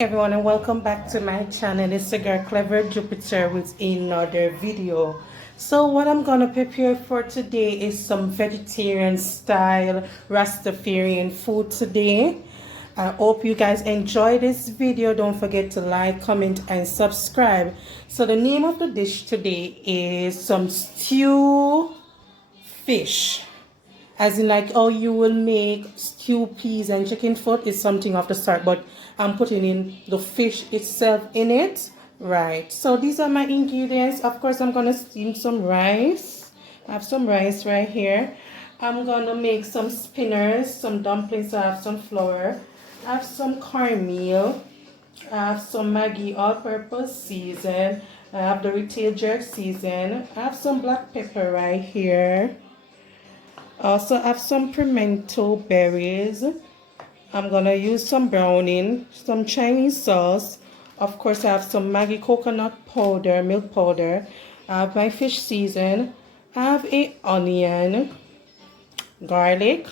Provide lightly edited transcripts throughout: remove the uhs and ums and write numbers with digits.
Everyone, and welcome back to my channel. It's the girl Clever Jupiter with another video. So what I'm gonna prepare for today is some vegetarian style Rastafarian food today. I hope you guys enjoy this video. Don't forget to like, comment, and subscribe. So the name of the dish today is some stew fish, as in like how you will make stew peas and chicken foot is something of the sort, but I'm putting in the fish itself in it. Right, so these are my ingredients. Of course, I'm gonna steam some rice. I have some rice right here. I'm gonna make some spinners, some dumplings. So I have some flour, I have some cornmeal, I have some Maggi all-purpose season, I have the retail jerk season, I have some black pepper right here. Also, I have some pimento berries. I'm gonna use some browning, some Chinese sauce. Of course, I have some Maggi coconut powder, milk powder. I have my fish season. I have a onion, garlic,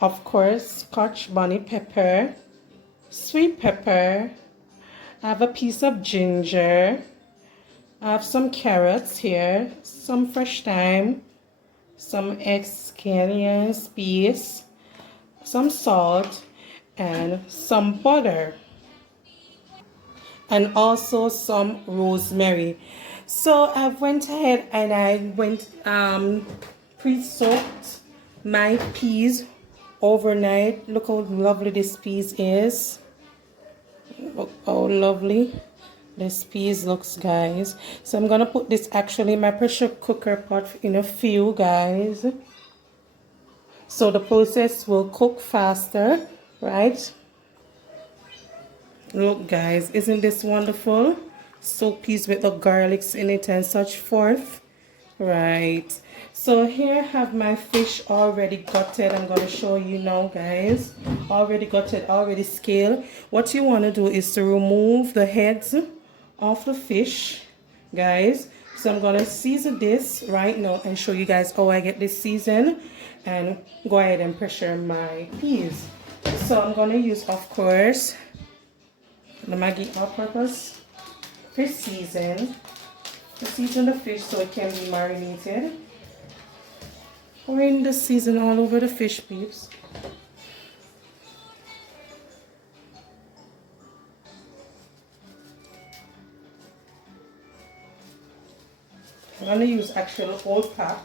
of course, Scotch bonnet pepper, sweet pepper. I have a piece of ginger. I have some carrots here, some fresh thyme, some scallions, peas, some salt, and some butter, and also some rosemary. So I went ahead and I pre-soaked my peas overnight. Look how lovely this peas is. Look how lovely this peas looks, guys. So I'm gonna put this actually in my pressure cooker pot in a few, guys, so the process will cook faster, right? Look, guys, isn't this wonderful? Soak peas with the garlics in it and such forth. Right, so here I have my fish already gutted. I'm going to show you now, guys. Already gutted, already scaled. What you want to do is to remove the heads off the fish, guys. So I'm going to season this right now and show you guys how I get this seasoned, and go ahead and pressure my peas. So I'm going to use, of course, the Maggi all-purpose fish season to season the fish so it can be marinated. Pouring the season all over the fish, peeps. I'm going to use actual old pack,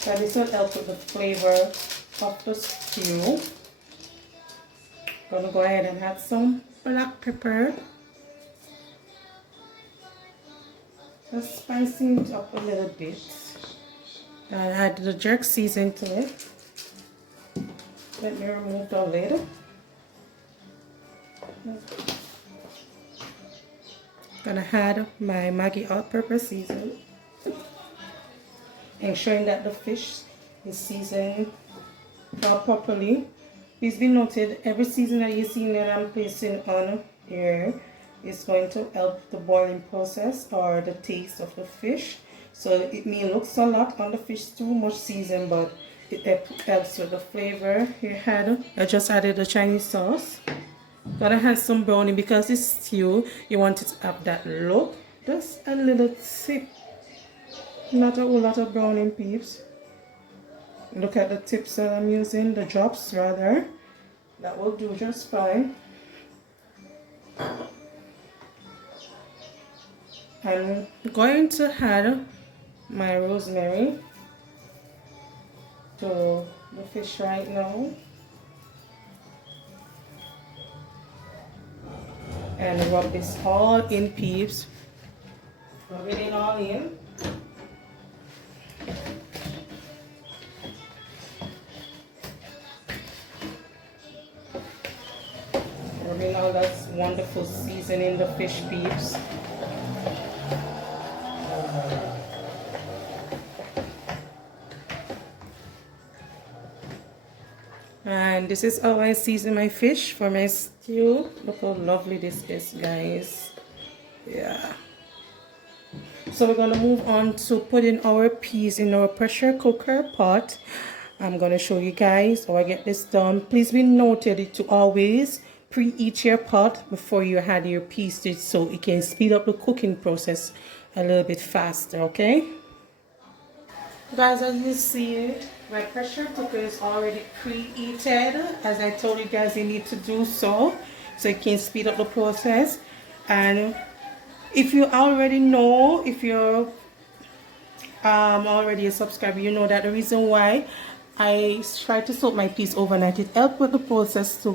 so this will help with the flavor of the stew. I'm going to go ahead and add some black pepper, just spicing it up a little bit, and add the jerk season to it. Let me remove the lid. Gonna add my Maggi all-purpose season, ensuring that the fish is seasoned properly. Please be noted, every season that you see that I'm placing on here is going to help the boiling process or the taste of the fish. So it may look a lot on the fish, too much season, but it helps with the flavor. Here I just added the Chinese sauce. Gonna add some browning because this stew, you want it to have that look. Just a little tip, not a whole lot of browning, peeps. Look at the tips that I'm using, the drops rather. That will do just fine. I'm going to add my rosemary to the fish right now, and rub this all in, peeps. Rub it all in. Rubbing all that wonderful seasoning in the fish, peeps. And this is how I season my fish for my stew. Look how lovely this is, guys. Yeah. So we're going to move on to putting our peas in our pressure cooker pot. I'm going to show you guys how I get this done. Please be noted to always preheat your pot before you add your peas to it, so it can speed up the cooking process a little bit faster, okay? Guys, as you see, my pressure cooker is already preheated. As I told you guys, you need to do so it can speed up the process. And if you already know, if you're already a subscriber, you know that the reason why I try to soak my peas overnight, it helps with the process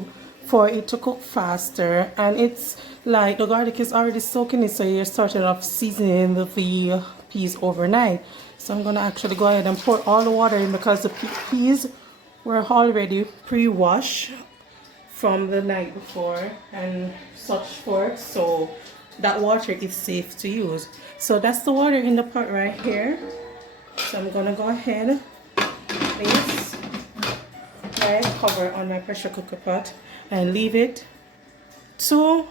for it to cook faster. And it's like the garlic is already soaking it, so you're starting off seasoning the peas overnight. So I'm gonna actually go ahead and pour all the water in, because the peas were already pre-washed from the night before and such forth, so that water is safe to use. So that's the water in the pot right here. So I'm gonna go ahead, place my cover on my pressure cooker pot and leave it to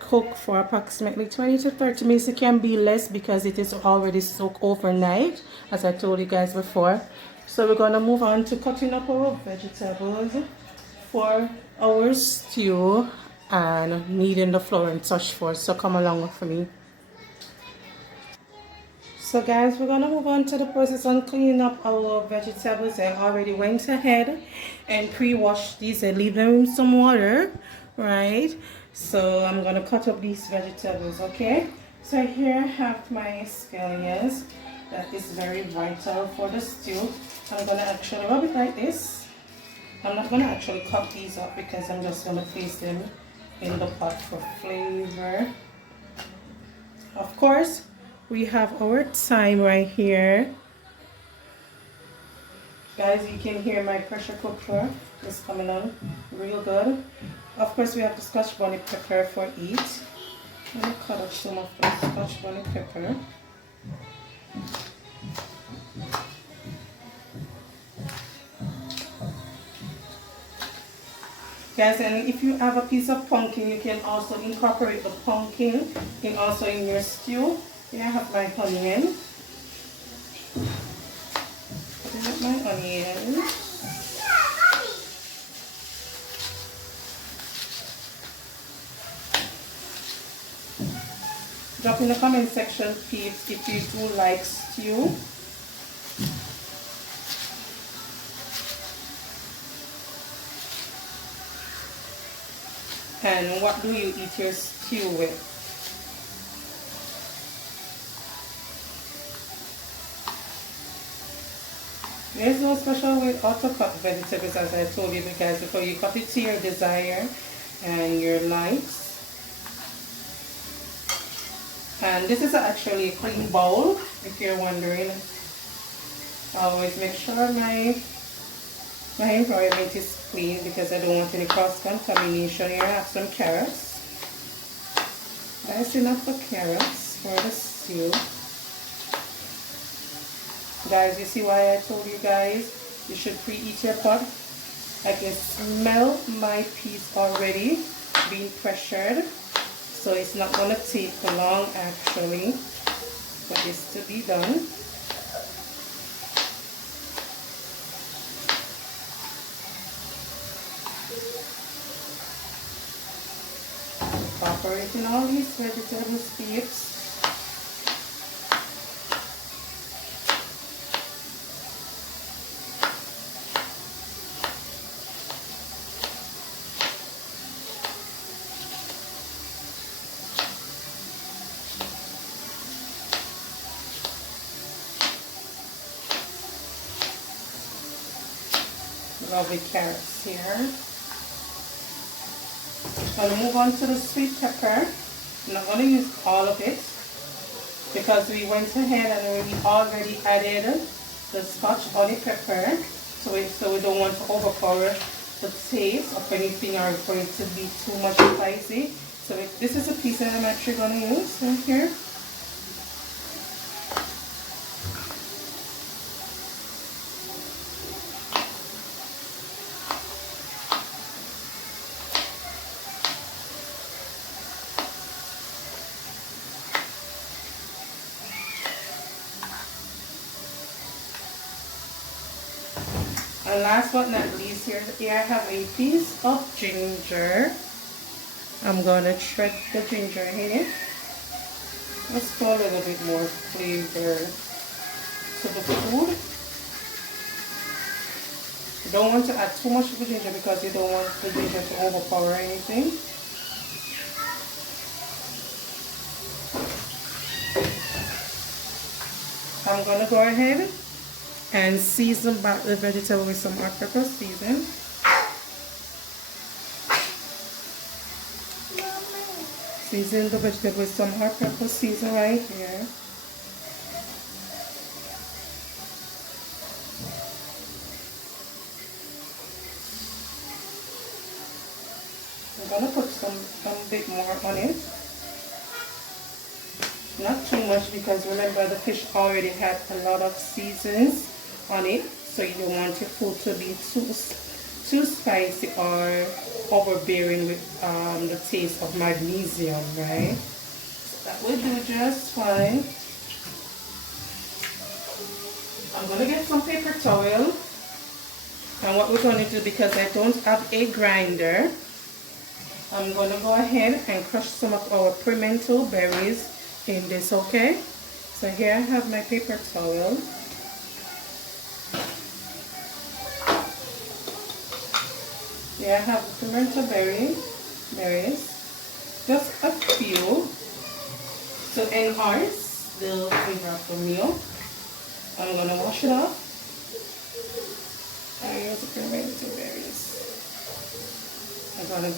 cook for approximately 20 to 30 minutes. It can be less because it is already soaked overnight, as I told you guys before. So we're gonna move on to cutting up our vegetables for our stew and kneading the flour and such forth. So come along with me. So guys, we're gonna move on to the process on cleaning up our vegetables. I already went ahead and pre-washed these and leave them in some water, right? So I'm gonna cut up these vegetables, okay? So here I have my scallions. That is very vital for the stew. I'm gonna actually rub it like this. I'm not gonna actually cut these up because I'm just gonna place them in the pot for flavor. Of course, we have our thyme right here. Guys, you can hear my pressure cooker is coming on real good. Of course, we have the Scotch bonnet pepper for eat. Let me cut up some of the Scotch bonnet pepper. Guys, and if you have a piece of pumpkin, you can also incorporate the pumpkin in your stew. Here I have my onion. Putting up my onion. Drop in the comment section, peeps, if you do like stew. And what do you eat your stew with? There's no special way how to cut vegetables, as I told you guys before. You cut it to your desire and your likes. And this is actually a clean bowl, if you're wondering. I always make sure my environment is clean because I don't want any cross-contamination. Here I have some carrots. That's enough for carrots for the stew. Guys, you see why I told you guys you should preheat your pot? I can smell my peas already being pressured. So it's not going to take long actually for this to be done. Incorporating all these vegetables, peeps. Lovely carrots here. I'll move on to the sweet pepper. I'm not going to use all of it because we went ahead and we already added the Scotch bonnet pepper to it, so we don't want to overpower the taste of anything or for it to be too much spicy. So this is a piece that I'm actually going to use right here. And last but not least, here I have a piece of ginger. I'm gonna shred the ginger in it. Let's put a little bit more flavor to the food. You don't want to add too much of the ginger because you don't want the ginger to overpower anything. I'm going to go ahead and season back the vegetable with some hot pepper season. Season the vegetable with some hot pepper season right here. I'm going to put some bit more on it. Not too much because remember the fish already had a lot of seasons on it, so you don't want your food to be too spicy or overbearing with the taste of magnesium, right? So that will do just fine. I'm going to get some paper towel, and what we're going to do, because I don't have a grinder, I'm going to go ahead and crush some of our pimento berries in this, okay? So here I have my paper towel. Here I have the pimento berries, just a few to enhance the flavor of the meal. I'm gonna wash it off. I use the pimento berries. I'm gonna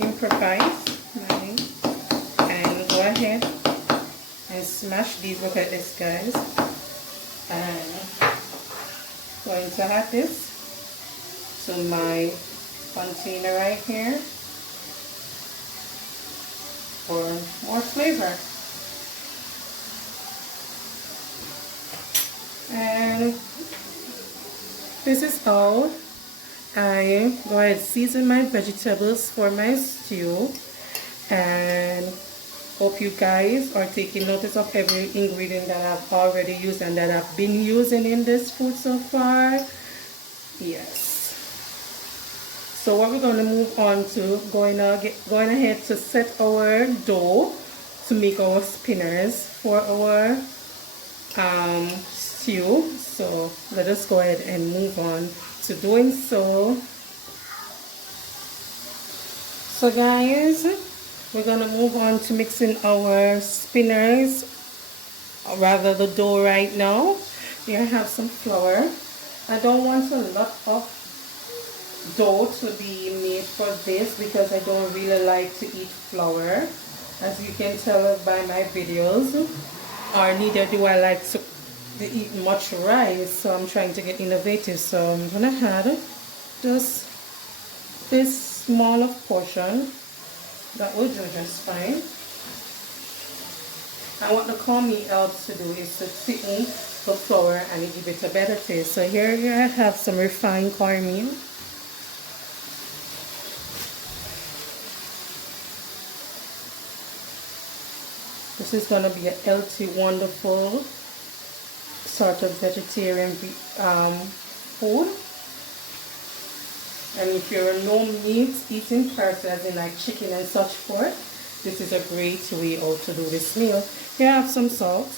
improvise and go ahead and smash these. Look at this, guys. And going to add this to my container right here for more flavor. And this is how I go ahead and season my vegetables for my stew, and hope you guys are taking notice of every ingredient that I've already used and that I've been using in this food so far. Yes. So what we're going to move on to, going ahead to set our dough to make our spinners for our stew. So let us go ahead and move on to doing so. So guys, we're going to move on to mixing our spinners, or rather the dough right now. Here I have some flour. I don't want a lot of dough to be made for this because I don't really like to eat flour, as you can tell by my videos, or neither do I like to eat much rice, so I'm trying to get innovative. So I'm gonna add just this small of portion. That will do just fine. And what the cornmeal helps to do is to thicken the flour and give it a better taste. So here I have some refined cornmeal. This is going to be a healthy, wonderful sort of vegetarian food. And if you're a no meat eating person, as in like chicken and such forth, this is a great way out to do this meal. Here I have some salt.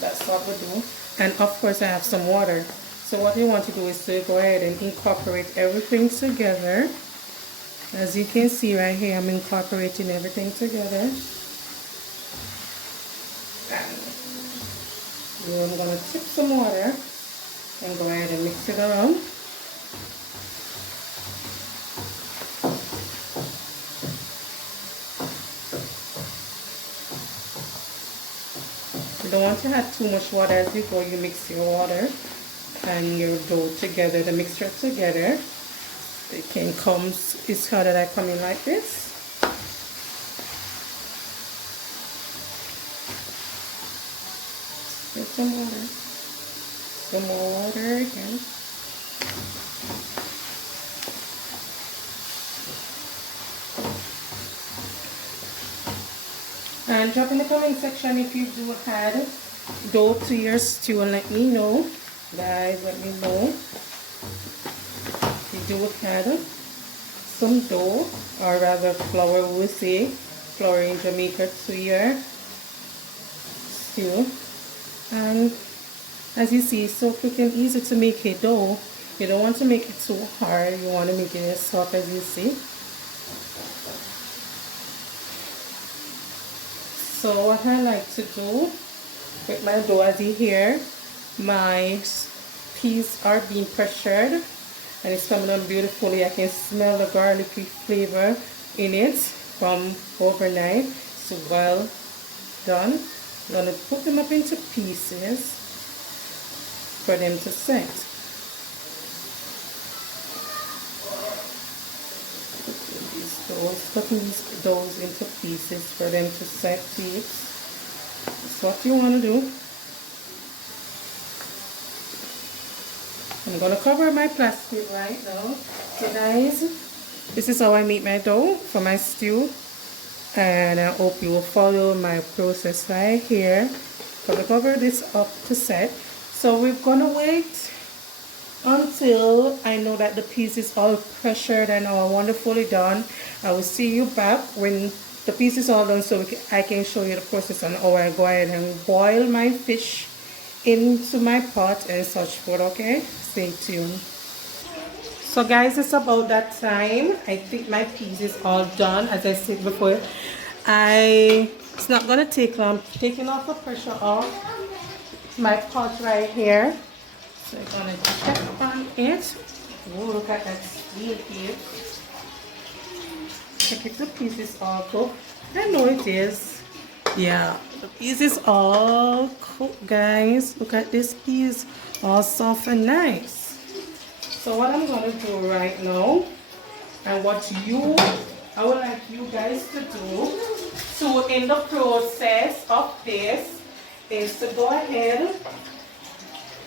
That's what we do. And of course I have some water. So what you want to do is to go ahead and incorporate everything together. As you can see right here, I'm incorporating everything together. And I'm going to tip some water and go ahead and mix it around. You don't want to add too much water as you go. You mix your water and your dough together, the mixture together. It can come, it's how that I come in like this. Get some water. Some more water again. And drop in the comment section if you do add dough to your stew and let me know, guys. Let me know if you do add some dough, or rather flour, we say flour in Jamaica, to your stew. And as you see, it's so quick and easy to make a dough. You don't want to make it too hard, you want to make it as soft as you see. So what I like to do with my dough, as you hear, my peas are being pressured and it's coming on beautifully. I can smell the garlicky flavor in it from overnight. So well done. I'm going to put them up into pieces for them to set. Cutting these doughs into pieces for them to set, peeps. That's what you want to do. I'm going to cover my plastic right now. Okay guys, this is how I make my dough for my stew, and I hope you will follow my process right here. I'm going to cover this up to set. So we're going to wait until I know that the piece is all pressured and all wonderfully done. I will see you back when the piece is all done, so I can show you the process on how I go ahead and boil my fish into my pot and such forth. Okay, stay tuned. So guys, it's about that time. I think my piece is all done. As I said before, it's not gonna take long. Taking off the pressure off my pot right here. So I'm gonna check on it. Oh, look at that steam here. Check if the piece is all cooked. I know it is. Yeah, the piece is all cooked, guys. Look at this piece, all soft and nice. So what I'm gonna do right now, and what I would like you guys to do, so in the process of this, is to go ahead,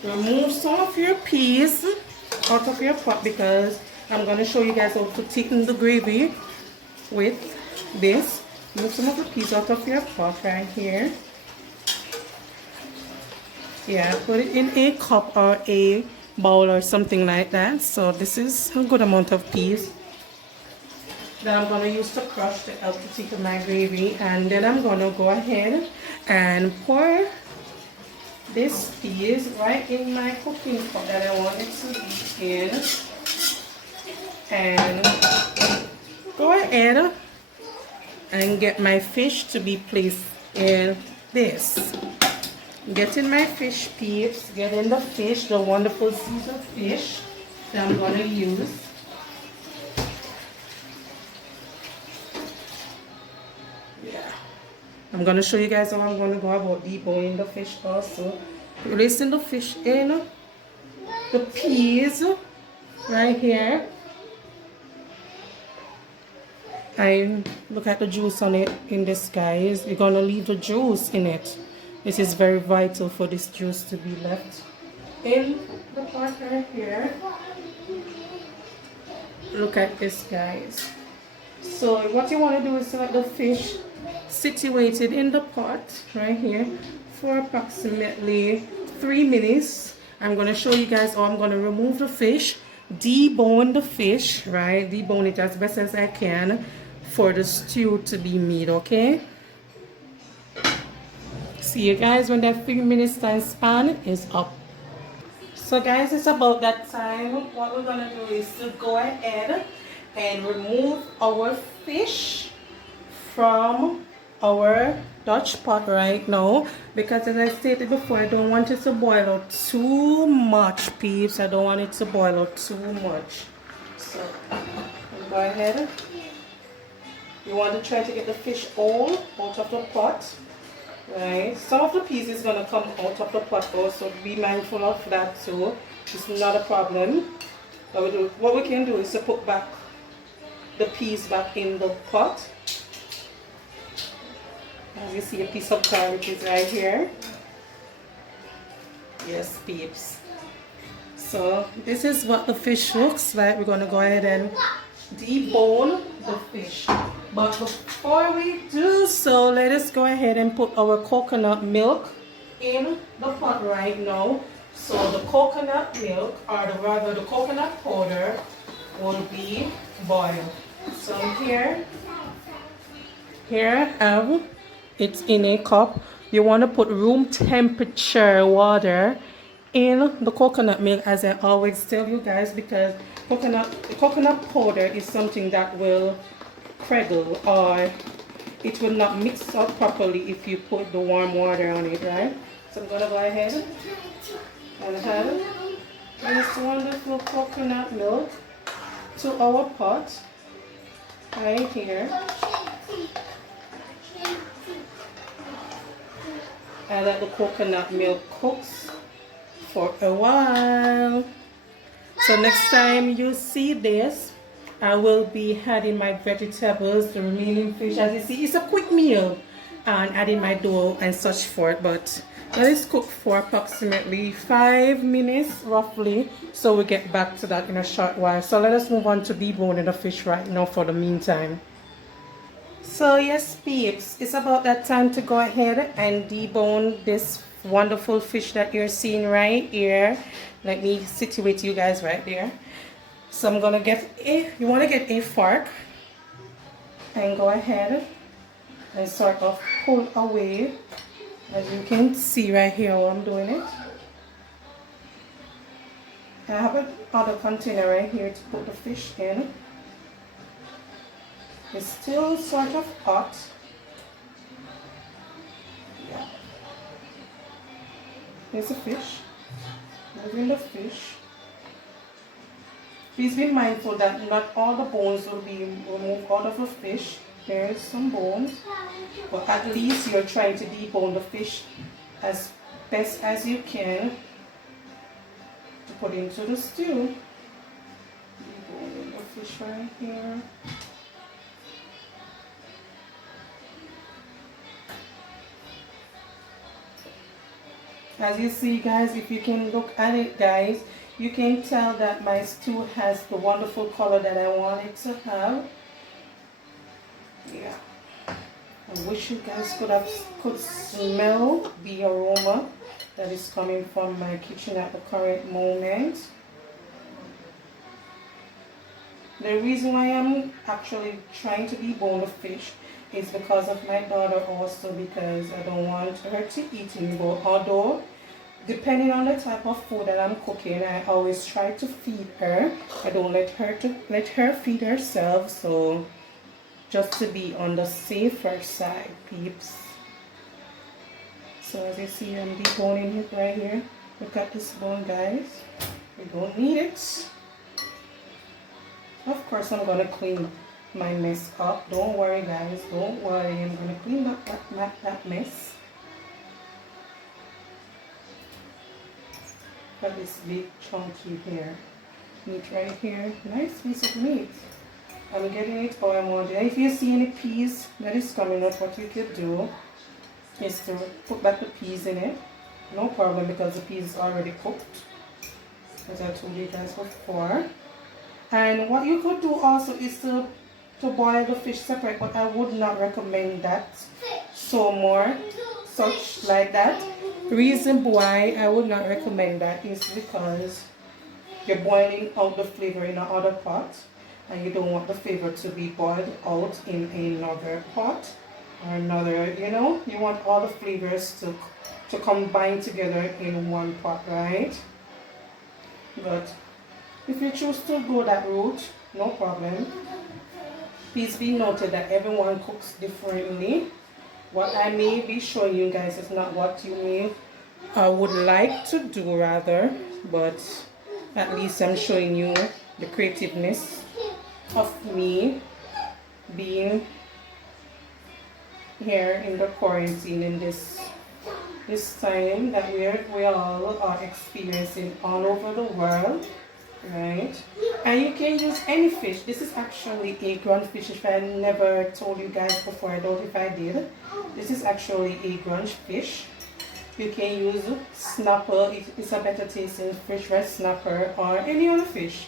remove some of your peas out of your pot, because I'm going to show you guys how to thicken the gravy with this. Move some of the peas out of your pot right here. Yeah, put it in a cup or a bowl or something like that. So this is a good amount of peas that I'm going to use to crush to help to thicken my gravy. And then I'm going to go ahead and pour this peas right in my cooking pot that I want it to be in, and go ahead and get my fish to be placed in this. Getting my fish, peeps, getting the fish, the wonderful seasoned fish that I'm going to use. I'm going to show you guys how I'm going to go about deboning the fish also. Placing the fish in the peas right here. And look at the juice on it in this, guys. You're going to leave the juice in it. This is very vital for this juice to be left in the pot right here. Look at this, guys. So what you want to do is let the fish situated in the pot right here for approximately 3 minutes. I'm going to show you guys how I'm going to remove the fish, debone the fish, right? Debone it as best as I can for the stew to be made, okay? See you guys when that 3 minutes time span is up. So guys, it's about that time. What we're going to do is to go ahead and remove our fish from our Dutch pot right now, because as I stated before, I don't want it to boil out too much, peeps. I don't want it to boil out too much. So go ahead. You want to try to get the fish all out of the pot, right? Some of the peas is going to come out of the pot also. Be mindful of that too. It's not a problem. What we can do is to put back the peas back in the pot. As you see, a piece of garlic is right here. Yes, peeps. So this is what the fish looks like. We're going to go ahead and debone the fish. But before we do so, let us go ahead and put our coconut milk in the pot right now. So the coconut milk, or rather the coconut powder, will be boiled. So here I have it's in a cup. You want to put room temperature water in the coconut milk, as I always tell you guys, because coconut powder is something that will curdle, or it will not mix up properly if you put the warm water on it, right? So I'm gonna go ahead and add this wonderful coconut milk to our pot right here. And let the coconut milk cooks for a while. So next time you see this, I will be adding my vegetables, the remaining fish. As you see, it's a quick meal, and adding my dough and such forth. But let it cook for approximately 5 minutes roughly. So we'll get back to that in a short while. So let us move on to deboning the fish right now for the meantime. So yes, peeps, it's about that time to go ahead and debone this wonderful fish that you're seeing right here. Let me situate you guys right there. So I'm gonna you want to get a fork and go ahead and sort of pull away, as you can see right here how I'm doing it. I have another container right here to put the fish in. It's still sort of hot. Yeah. Here's the fish. Moving the fish. Please be mindful that not all the bones will be removed out of the fish. There's some bones, but at least you're trying to debone the fish as best as you can to put into the stew. Deboning the fish right here. As you see, guys, if you can look at it, guys, you can tell that my stew has the wonderful color that I want it to have. Yeah. I wish you guys could smell the aroma that is coming from my kitchen at the current moment. The reason why I'm actually trying to debone the fish is because of my daughter, also because I don't want her to eat anymore. Although, depending on the type of food that I'm cooking, I always try to feed her. I don't let her feed herself, so just to be on the safer side, peeps. So as you see, I'm deboning it right here. Look at this bone, guys. We don't need it. Of course, I'm gonna clean my mess up. Don't worry, guys. Don't worry. I'm gonna clean up that mess. Got this big chunky here. Meat right here. Nice piece of meat. I'm getting it how I want it. If you see any peas that is coming up, what you could do is to put back the peas in it. No problem, because the peas is already cooked, as I told you guys before. And what you could do also is to boil the fish separate, but I would not recommend that such like that. Reason why I would not recommend that is because you're boiling out the flavor in another pot, and you don't want the flavor to be boiled out in another pot or another, you know, you want all the flavors to combine together in one pot, right? But if you choose to go that route, no problem. Please be noted that everyone cooks differently. What I may be showing you guys is not what you may would like to do, rather, but at least I'm showing you the creativeness of me being here in the quarantine in this time that we all are experiencing all over the world, right? And you can use any fish. This is actually a ground fish. If I never told you guys before, I don't know if I did. This is actually a ground fish. You can use snapper. It's a better tasting fish, red snapper, or any other fish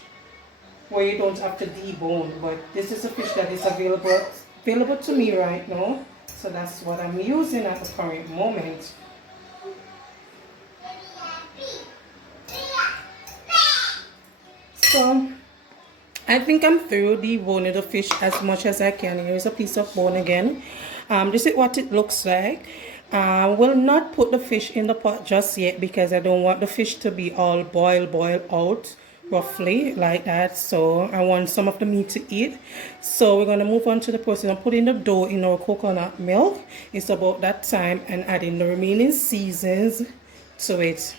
where you don't have to debone. But this is a fish that is available to me right now. So that's what I'm using at the current moment. So I think I'm through deboning the fish as much as I can. Here's a piece of bone again. This is what it looks like. I will not put the fish in the pot just yet because I don't want the fish to be all boiled out roughly like that. So I want some of the meat to eat. So we're going to move on to the process of putting the dough in our coconut milk. It's about that time, and adding the remaining seasons to it.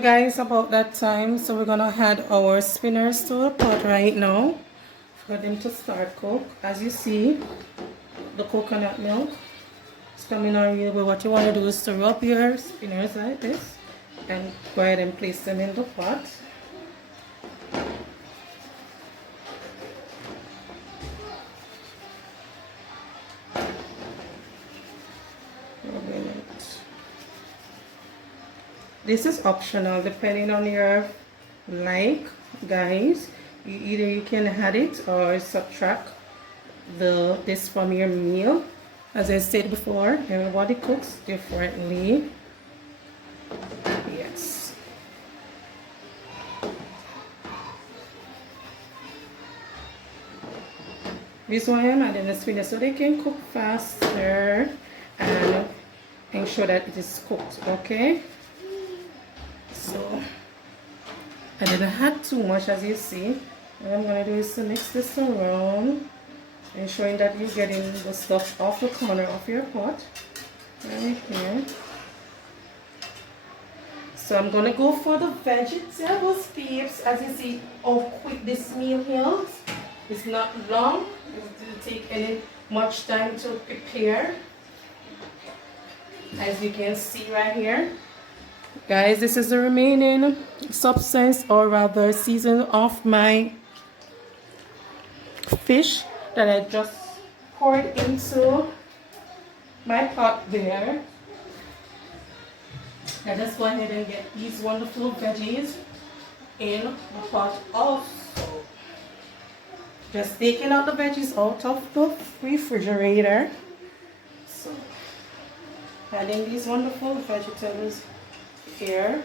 Guys, about that time, so we're gonna add our spinners to the pot right now for them to start cook. As you see, the coconut milk is coming on really well. What you want to do is to rub your spinners like this and go ahead and place them in the pot. This is optional depending on your like, guys. Either you can add it or subtract this from your meal. As I said before, everybody cooks differently. Yes. This one I'm adding the spinach so they can cook faster and ensure that it is cooked, okay? So I didn't add too much, as you see. What I'm going to do is to mix this around, ensuring that you're getting the stuff off the corner of your pot right here. So I'm going to go for the vegetables, peeps. As you see how quick this meal is. It's not long. It doesn't take any much time to prepare, as you can see right here. Guys, this is the remaining substance, or rather season, of my fish that I just poured into my pot there. I just go ahead and get these wonderful veggies in the pot also. Just taking out the veggies out of the refrigerator. So adding these wonderful vegetables here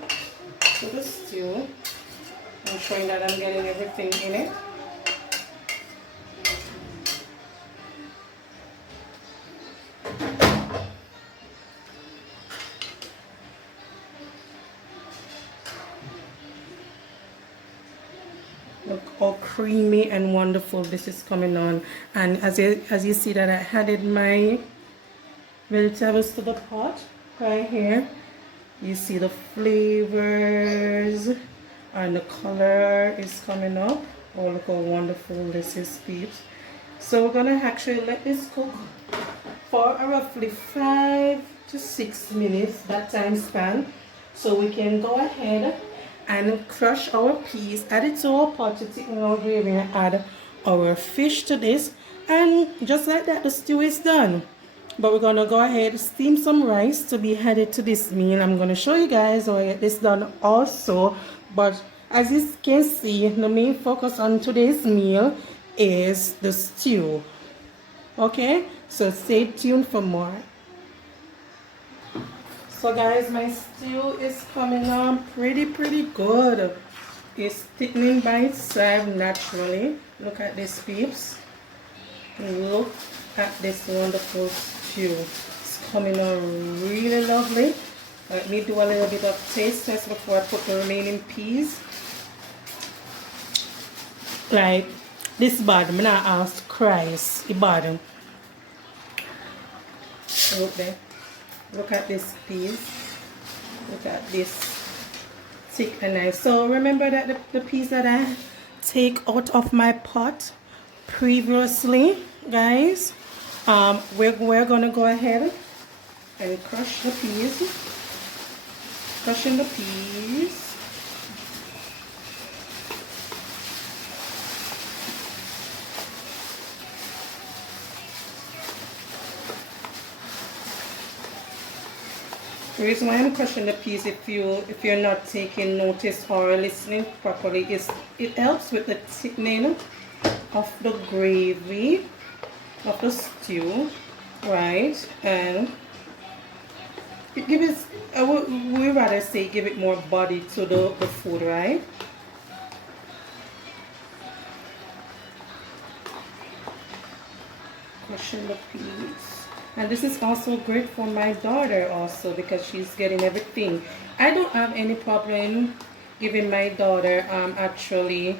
to the stew, ensuring that I'm getting everything in it. Look how creamy and wonderful this is coming on. And as you see that I added my vegetables to the pot right here. You see the flavors and the color is coming up. Oh, look how wonderful this is, peeps. So we're gonna actually let this cook for roughly 5 to 6 minutes, that time span. So we can go ahead and crush our peas, add it to our pot to thicken our gravy, and add our fish to this. And just like that, the stew is done. But we're gonna go ahead and steam some rice to be added to this meal. I'm gonna show you guys how I get this done also. But as you can see, the main focus on today's meal is the stew. Okay, so stay tuned for more. So guys, my stew is coming on pretty good. It's thickening by itself naturally. Look at this, peeps. Look at this wonderful stew. It's coming on really lovely. Let me do a little bit of taste test before I put the remaining peas. Like this bad, I'm not asked Christ. It bad. Look there. Look at this peas. Look at this thick and nice. So remember that the peas that I take out of my pot previously, guys, we're gonna go ahead and crush the peas. Crushing the peas. The reason why I'm crushing the peas, if you're not taking notice or listening properly, is it helps with the thickening of the gravy of the stew, right? And Give it, we rather say give it more body to the food, right? Crushing the peas. And this is also great for my daughter also because she's getting everything. I don't have any problem giving my daughter actually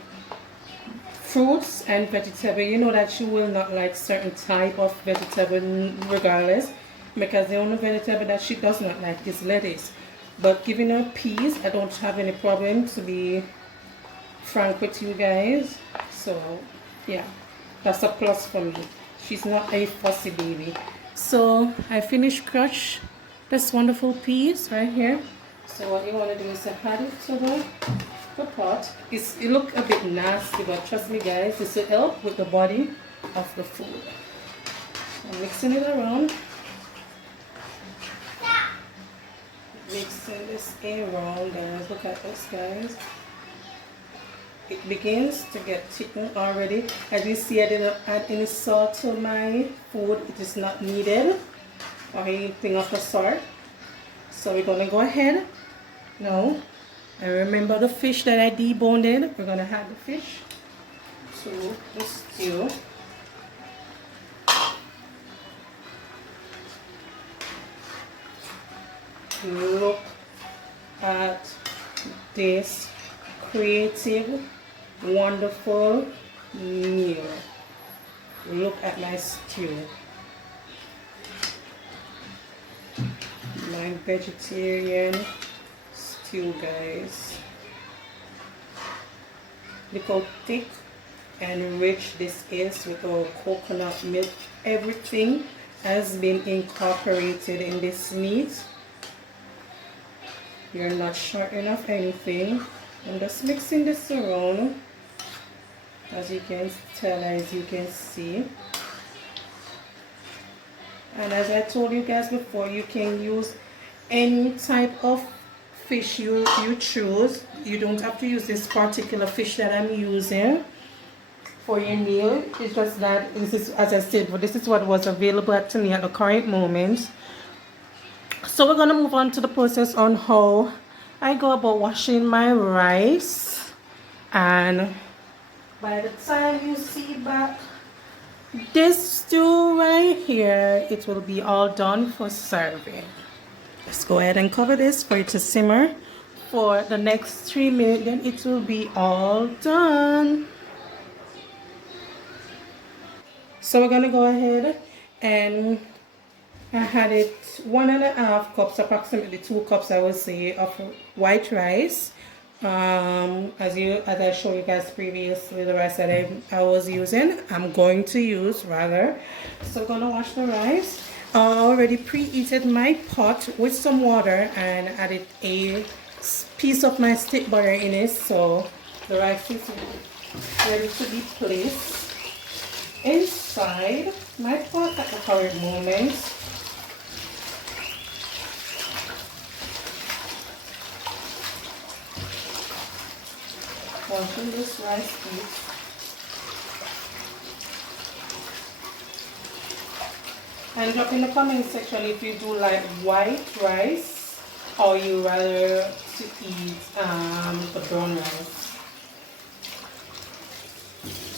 fruits and vegetable. You know that she will not like certain type of vegetable regardless, because the only vegetable that she does not like is lettuce. But giving her peas, I don't have any problem, to be frank with you guys. So yeah, that's a plus for me. She's not a fussy baby. So I finished crush this wonderful peas right here. So what you want to do is add it to the pot. It look a bit nasty, but trust me guys, this will help with the body of the food. I'm mixing it around. Mixing this around, guys. Look at this, guys. It begins to get thickened already. As you see, I didn't add any salt to my food. It is not needed or anything of the sort. So we're gonna go ahead now. And remember the fish that I deboned in. We're gonna add the fish to the stew. Look at this creative, wonderful meal. Look at my stew. My vegetarian stew, guys. Look how thick and rich this is with our coconut milk. Everything has been incorporated in this meat. You're not shorting of anything. I'm just mixing this around, as you can tell, as you can see. And as I told you guys before, you can use any type of fish you choose. You don't have to use this particular fish that I'm using for your meal. It's just that this is, as I said, this is what was available to me at the current moment. So we're going to move on to the process on how I go about washing my rice. And by the time you see back this stew right here, it will be all done for serving. Let's go ahead and cover this for it to simmer for the next 3 minutes, then it will be all done. So we're going to go ahead and I had it 1.5 cups, approximately 2 cups I would say, of white rice. As I showed you guys previously, the rice that I was using, I'm going to use rather. So I'm gonna wash the rice. I already preheated my pot with some water and added a piece of my stick butter in it, so the rice is ready to be placed inside my pot at the current moment. Washing this rice piece. And drop in the comment section if you do like white rice or you rather to eat the brown rice.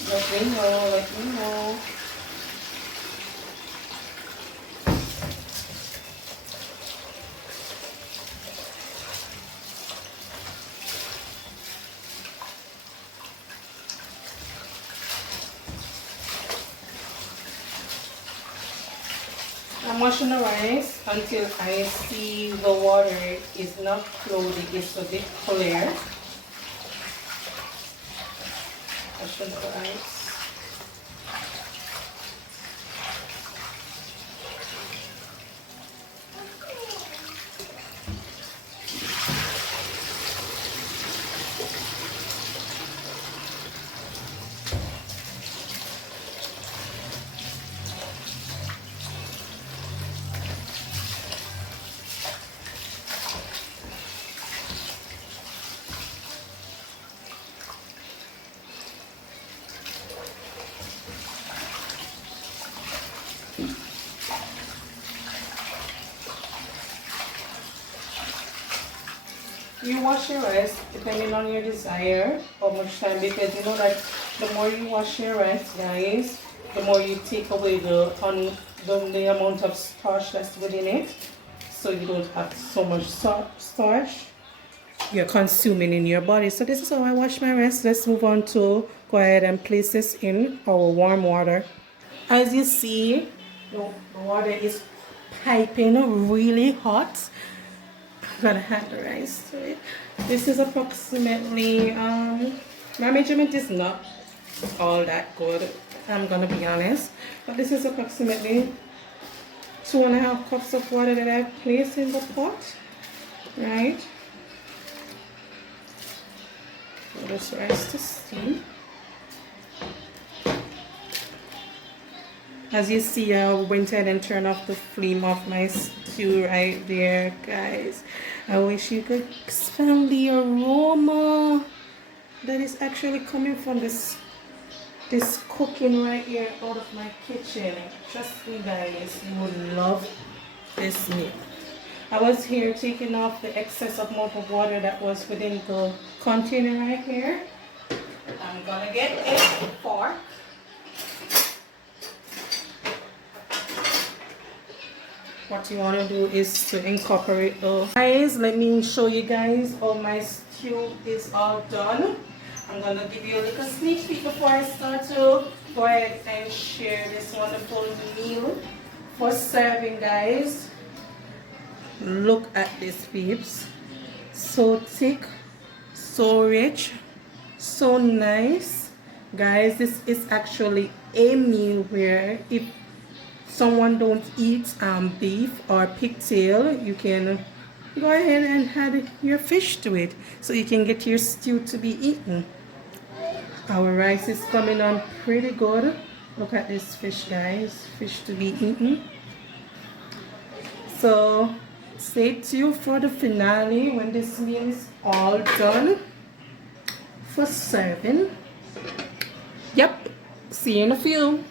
Let me know, let me know. I'm washing the rice until I see the water is not cloudy, it's a bit clear. Washing the rice. you wash your rice depending on your desire, how much time, because you know that the more you wash your rice, guys, the more you take away the amount of starch that's within it, so you don't have so much starch you're consuming in your body. So this is how I wash my rice. Let's move on to go ahead and place this in our warm water. As you see, the water is piping really hot. I'm gonna add the rice to it. This is approximately my measurement is not all that good, I'm gonna be honest, but this is approximately 2.5 cups of water that I placed in the pot, right? For this rice to steam. As you see, I went ahead and turned off the flame of my stew right there, guys. I wish you could smell the aroma that is actually coming from this cooking right here out of my kitchen. Trust me, guys, you would love this meal. I was here taking off the excess amount of water that was within the container right here. I'm gonna get a fork. What you want to do is to incorporate the guys. Let me show you guys how my stew is all done. I'm gonna give you a little sneak peek before I start to go ahead and share this wonderful meal for serving, guys. Look at this, peeps. So thick, so rich, so nice, guys. This is actually a meal where if someone don't eat beef or pigtail, you can go ahead and add your fish to it so you can get your stew to be eaten. Our rice is coming on pretty good. Look at this fish, guys. Fish to be eaten. So stay tuned for the finale when this meal is all done for serving. Yep, see you in a few.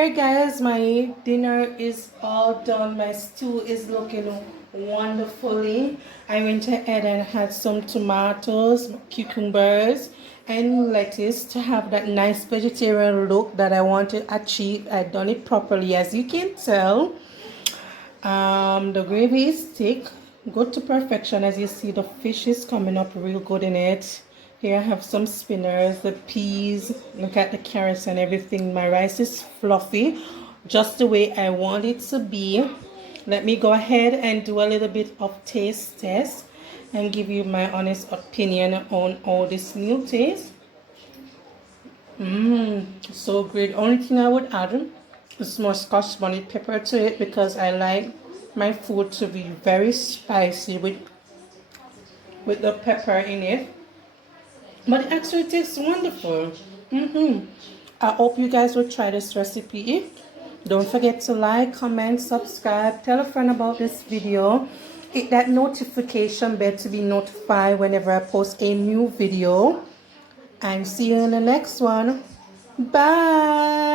Alright, guys, my dinner is all done. My stew is looking wonderfully. I went ahead and had some tomatoes, cucumbers, and lettuce to have that nice vegetarian look that I want to achieve. I've done it properly, as you can tell. The gravy is thick, good to perfection. As you see, the fish is coming up real good in it. Here I have some spinners, the peas, look at the carrots and everything. My rice is fluffy, just the way I want it to be. Let me go ahead and do a little bit of taste test and give you my honest opinion on how this meal tastes. So great. Only thing I would add is more scotch bonnet pepper to it, because I like my food to be very spicy with the pepper in it. But it actually tastes wonderful. I hope you guys will try this recipe. Don't forget to like, comment, subscribe, tell a friend about this video. Hit that notification bell to be notified whenever I post a new video. And see you in the next one. Bye.